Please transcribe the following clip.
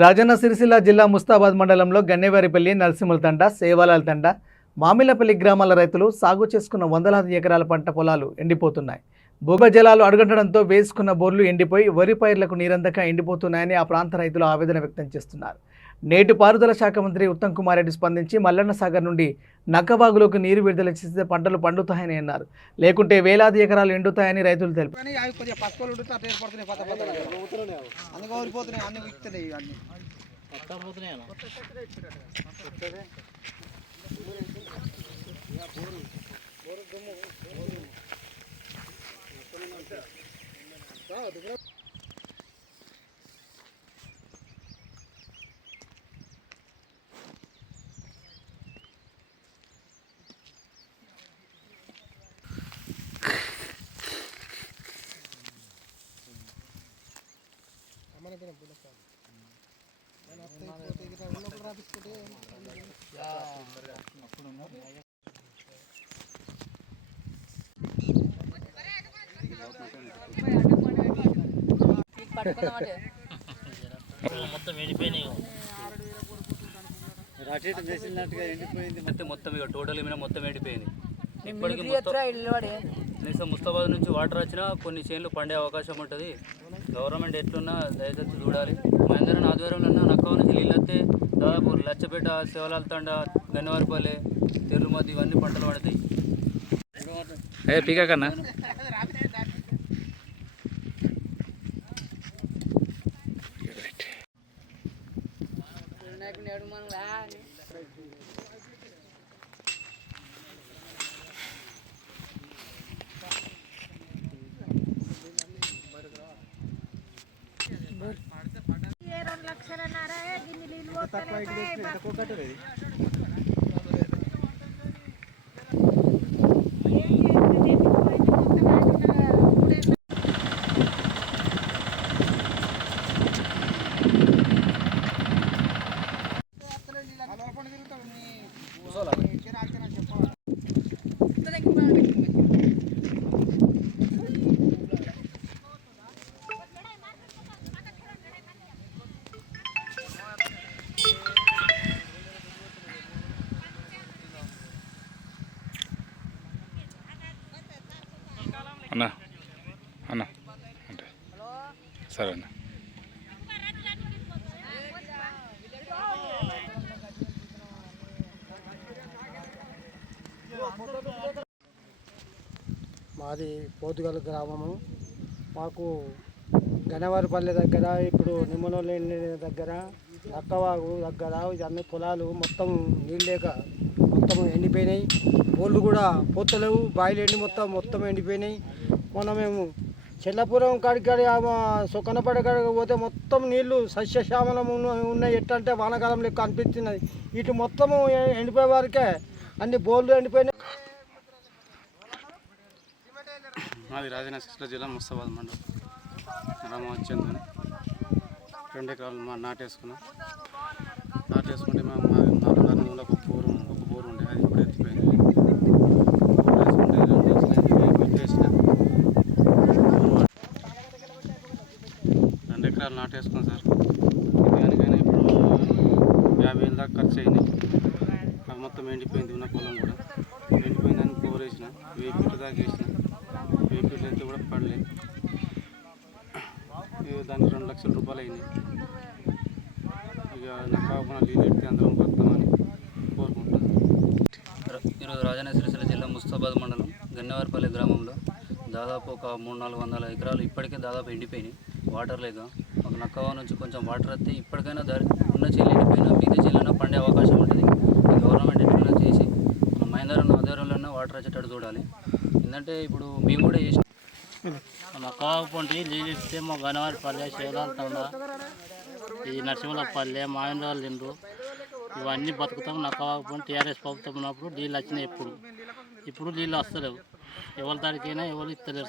రాజన్న సిరిసిల్ల జిల్లా ముస్తాబాద్ మండలంలో గన్నేవారిపల్లి నరసింహుల తండ సేవాలాల తండ మామిళ్లపల్లి గ్రామాల రైతులు సాగు చేసుకున్న వందలాది ఎకరాల పంట పొలాలు ఎండిపోతున్నాయి. భూగర్భజలాలు అడుగంటడంతో వేసుకున్న బోర్లు ఎండిపోయి వరి పైర్లకు నీరందక ఎండిపోతున్నాయని ఆ ప్రాంత రైతులు ఆవేదన వ్యక్తం చేస్తున్నారు. నీటిపారుదల శాఖ మంత్రి ఉత్తమ్ కుమార్ రెడ్డి స్పందించి మల్లన్న సాగర్ నుండి నక్కవాగులోకి నీరు విడుదల చేస్తే పంటలు పండుతాయని అన్నారు. లేకుంటే వేలాది ఎకరాలు ఎండుతాయని రైతులు తెలిపారు. మొత్తం ఎండిపోయినాయి. మొత్తం ఇక టోటల్ మీద మొత్తం ఎండిపోయింది. ఇప్పటికీ కనీసం ముస్తాబాద్ నుంచి వాటర్ వచ్చినా కొన్ని చేనులు పండే అవకాశం ఉంటుంది. గవర్నమెంట్ ఎట్లున్నా దయచేసి చూడాలి. మహేంద్రన్ ఆధ్వర్యంలో నక్కవ నుంచి నీళ్ళు వస్తే దాదాపు లచ్చపేట, సేవలాల తండ, గన్నవారిపల్లి, తెర్రుమతి ఇవన్నీ పంటలు పడతాయి. పీకా కన్నా అన్నా అన్నా అంటే సరే అన్న. మాది పోతుగల్ గ్రామము. మాకు గన్నవారిపల్లి దగ్గర, ఇప్పుడు నిమ్మనోళ్ళ దగ్గర, నక్కవాగు దగ్గర ఇవన్నీ పొలాలు మొత్తం నీళ్ళు లేక మొత్తం ఎండిపోయినాయి. బోళ్ళు కూడా పోతలేవు, బాయిలు ఎండి మొత్తం ఎండిపోయినాయి. మొన్న మేము చెల్లపురం కాడికాడి సొక్కనపడ కాడికి పోతే మొత్తం నీళ్లు సస్యశ్యామలం ఉన్నాయి. ఎట్టంటే వానాకాలం లెక్క అనిపిస్తున్నది. ఇటు మొత్తము ఎండిపోయే వారికే అన్ని బోళ్ళు ఎండిపోయినాయి. మాది రాజన్న సిరిసిల్ల జిల్లా ముస్తాబాద్ మండలం రామచంద్రని 2 ఎకరాలు నాటేసుకుంటే మేము 4 నెలల ఒక బోరు ఉండే, అది ఇప్పుడు ఎత్తిపోయింది. పెట్టేసిన 2 ఎకరాలు నాటేసుకున్నాం సార్. దానికైనా ఇప్పుడు 50,000 దాకా ఖర్చు అయింది. అది మొత్తం ఎండిపోయింది. ఉన్న పొలం కూడా ఎండిపోయిందని బోర్ వేసిన 1000 ఫీట్ల దాకా వేసిన. 1000 ఫీట్లు అయితే కూడా పడలేదు. దానికి 2 లక్షల రూపాయలు అయింది. ఇక నాకు కాకుండా నీళ్ళు ఎత్తి అందరం వస్తామని కోరుకుంటున్నాను. ఈరోజు రాజన్న సిరిసిల్ల జిల్లా ముస్తాబాద్ మండలం గన్నవారిపల్లి గ్రామంలో దాదాపు ఒక 300-400 ఎకరాలు ఇప్పటికే దాదాపు ఎండిపోయినాయి. వాటర్ లేక ఒక నక్కవ నుంచి కొంచెం వాటర్ వస్తే ఇప్పటికైనా ఉన్న చెల్లి ఎండిపోయినా మిగతా చెల్లైనా పండే అవకాశం ఉంటుంది. గవర్నమెంట్ ఎట్లైనా చేసి మహేంద్రన్ ఆధ్వర్యంలో వాటర్ వచ్చేటట్టు చూడాలి. ఎందుకంటే ఇప్పుడు మేము కూడా చేసి నక్కవాగు పొంటి నీళ్ళు ఇస్తే మా గన్నవారిపల్లె, సేవలాల తండ, ఈ నరసింహులపల్లె, మామిండ్రాలు తిండ్రు ఇవన్నీ బతుకుతాం. నక్కవాగు పొంటి టీఆర్ఎస్ ప్రభుత్వం ఉన్నప్పుడు నీళ్ళు వచ్చినాయి. ఇప్పుడు నీళ్ళు వస్తలేవు. ఎవరి దానికైనా ఎవరు ఇస్తలేరు.